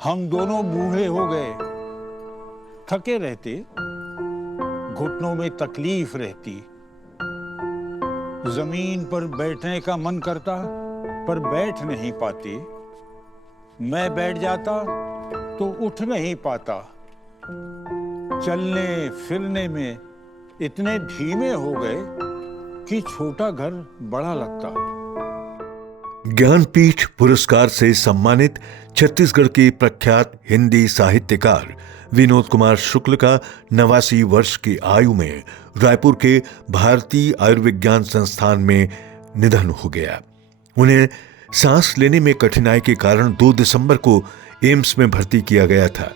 हम दोनों बूढ़े हो गए, थके रहते, घुटनों में तकलीफ रहती, जमीन पर बैठने का मन करता पर बैठ नहीं पाते, मैं बैठ जाता तो उठ नहीं पाता, चलने फिरने में इतने धीमे हो गए कि छोटा घर बड़ा लगता। ज्ञानपीठ पुरस्कार से सम्मानित छत्तीसगढ़ के प्रख्यात हिंदी साहित्यकार विनोद कुमार शुक्ल का 89 वर्ष की आयु में रायपुर के भारतीय आयुर्विज्ञान संस्थान में निधन हो गया। उन्हें सांस लेने में कठिनाई के कारण 2 दिसंबर को एम्स में भर्ती किया गया था।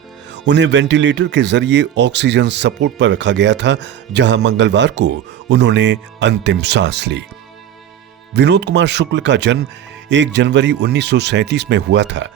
उन्हें वेंटिलेटर के जरिए ऑक्सीजन सपोर्ट पर रखा गया था, जहां मंगलवार को उन्होंने अंतिम सांस ली। विनोद कुमार शुक्ल का जन्म 1 जनवरी 1937 में हुआ था।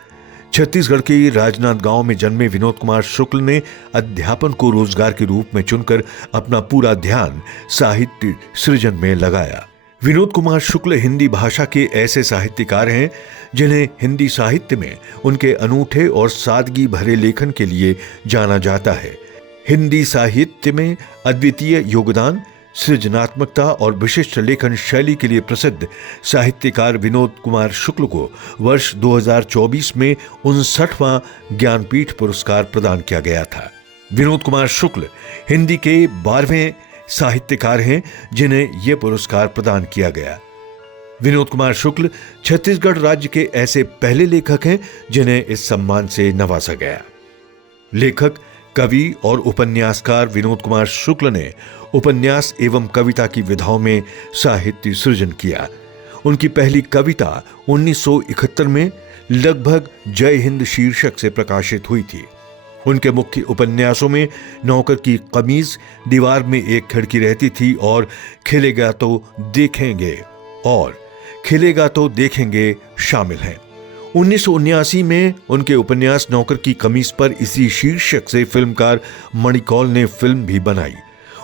छत्तीसगढ़ के राजनांदगांव में जन्मे विनोद कुमार शुक्ल ने अध्यापन को रोजगार के रूप में चुनकर अपना पूरा ध्यान साहित्य सृजन में लगाया। विनोद कुमार शुक्ल हिंदी भाषा के ऐसे साहित्यकार हैं जिन्हें हिंदी साहित्य में उनके अनूठे और सादगी भरे लेखन के लिए जाना जाता है। हिंदी साहित्य में अद्वितीय योगदान, सृजनात्मकता और विशिष्ट लेखन शैली के लिए प्रसिद्ध साहित्यकार विनोद कुमार शुक्ल को वर्ष 2024 में 59वां ज्ञानपीठ पुरस्कार प्रदान किया गया था। विनोद कुमार शुक्ल हिंदी के 12वें साहित्यकार हैं जिन्हें यह पुरस्कार प्रदान किया गया। विनोद कुमार शुक्ल छत्तीसगढ़ राज्य के ऐसे पहले लेखक हैं जिन्हें इस सम्मान से नवाजा गया। लेखक, कवि और उपन्यासकार विनोद कुमार शुक्ल ने उपन्यास एवं कविता की विधाओं में साहित्य सृजन किया। उनकी पहली कविता 1971 में लगभग जय हिंद शीर्षक से प्रकाशित हुई थी। उनके मुख्य उपन्यासों में नौकर की कमीज, दीवार में एक खिड़की रहती थी और खिलेगा तो देखेंगे शामिल हैं। 1979 में उनके उपन्यास नौकर की कमीज पर इसी शीर्षक से फिल्मकार मणिकौल ने फिल्म भी बनाई।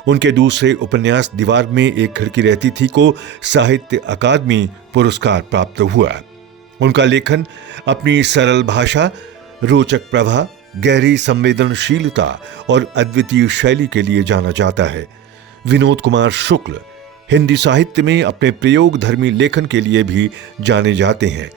उनके दूसरे उपन्यास दीवार में एक खिड़की रहती थी को साहित्य अकादमी पुरस्कार प्राप्त हुआ। उनका लेखन अपनी सरल भाषा, रोचक प्रभा, गहरी संवेदनशीलता और अद्वितीय शैली के लिए जाना जाता है। विनोद कुमार शुक्ल हिंदी साहित्य में अपने प्रयोगधर्मी लेखन के लिए भी जाने जाते हैं।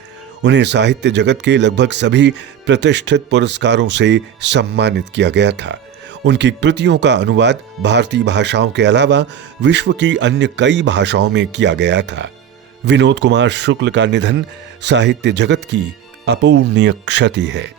उन्हें साहित्य जगत के लगभग सभी प्रतिष्ठित पुरस्कारों से सम्मानित किया गया था। उनकी कृतियों का अनुवाद भारतीय भाषाओं के अलावा विश्व की अन्य कई भाषाओं में किया गया था। विनोद कुमार शुक्ल का निधन साहित्य जगत की अपूरणीय क्षति है।